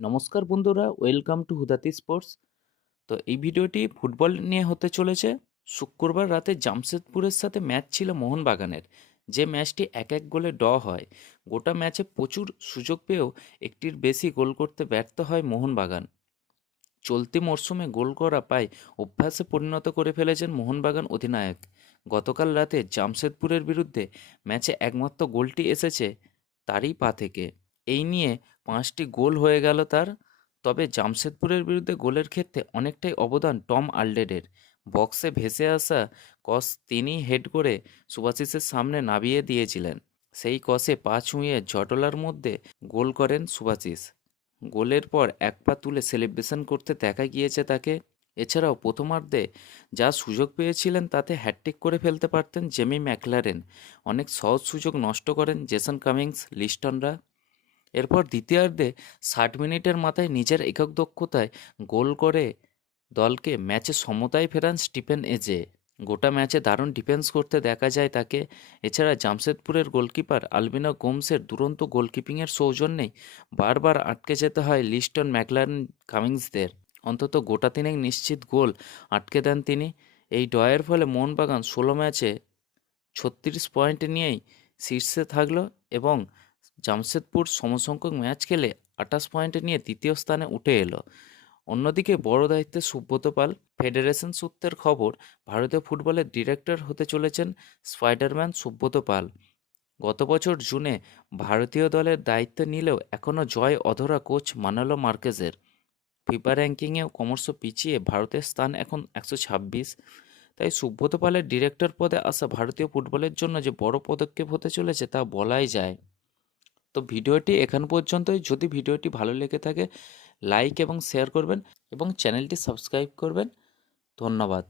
নমস্কার বন্ধুরা, welcome to হুদাতি sports. তো এই ভিডিওটি ফুটবল নিয়ে হতে চলেছে। শুক্রবার রাতে জামশেদপুরের সাথে ম্যাচ ছিল মোহনবাগানের, যে ম্যাচটি 1-1 গোলে ড্র হয়। গোটা ম্যাচে প্রচুর সুযোগ পেয়েও একটির বেশি গোল করতে ব্যর্থ হয় মোহনবাগান। চলতি মরশুমে গোল করা প্রায় অভ্যাসে পরিণত করে ফেলেছেন মোহনবাগান অধিনায়ক। গতকাল রাতে জামশেদপুরের বিরুদ্ধে ম্যাচে একমাত্র গোলটি এসেছে তারই পা থেকে। এই নিয়ে 5টি গোল হয়ে গেল তার। তবে জামশেদপুরের বিরুদ্ধে গোলের ক্ষেত্রে অনেকটাই অবদান টম আলডেডের। বক্সে ভেসে আসা কস তিনি হেড করে সুভাশিসের সামনে নামিয়ে দিয়েছিলেন। সেই কসে পা ছুঁয়ে জটলার মধ্যে গোল করেন সুভাশিস। গোলের পর এক পা তুলে সেলিব্রেশন করতে দেখা গিয়েছে তাকে। এছাড়াও প্রথমার্ধে যা সুযোগ পেয়েছিলেন তাতে হ্যাটট্রিক করে ফেলতে পারতেন জেমি ম্যাকলারেন। অনেক সহজ সুযোগ নষ্ট করেন জেসন কামিংস, লিস্টনরা। এরপর দ্বিতীয়ার্ধে 60 মিনিটের মাথায় নিজের একক দক্ষতায় গোল করে দলকে ম্যাচে সমতায় ফেরান স্টিফেন এজে। গোটা ম্যাচে দারুণ ডিফেন্স করতে দেখা যায় তাকে। এছাড়া জামশেদপুরের গোলকিপার আলবিনো গোমসের দুরন্ত গোলকিপিংয়ের সৌজন্যেই বারবার আটকে যেতে হয় লিস্টন ম্যাকলারেন কামিংসদের। অন্তত গোটা তিনেক নিশ্চিত গোল আটকে দেন তিনি। এই ড্রয়ের ফলে মোহনবাগান 16 ম্যাচে 36 পয়েন্ট নিয়েই শীর্ষে থাকলো এবং জামশেদপুর সমসংখ্যক ম্যাচ খেলে 28 পয়েন্ট নিয়ে দ্বিতীয় স্থানে উঠে এলো। অন্যদিকে বড় দায়িত্বে সুব্রত পাল। ফেডারেশন সূত্রের খবর, ভারতীয় ফুটবলের ডিরেক্টর হতে চলেছেন স্পাইডারম্যান সুব্রত পাল। গত বছর জুনে ভারতীয় দলের দায়িত্ব নিলেও এখনও জয় অধরা কোচ মানোলো মার্কেজের। ফিফা র্যাঙ্কিংয়েও ক্রমশ পিছিয়ে ভারতের স্থান এখন 126। তাই সুব্রত পালের ডিরেক্টর পদে আসা ভারতীয় ফুটবলের জন্য যে বড় পদক্ষেপ হতে চলেছে তা বলাই যায়। তো ভিডিওটি এখান পর্যন্তই। যদি ভিডিওটি ভালো লেগে থাকে লাইক এবং শেয়ার করবেন এবং চ্যানেলটি সাবস্ক্রাইব করবেন। ধন্যবাদ।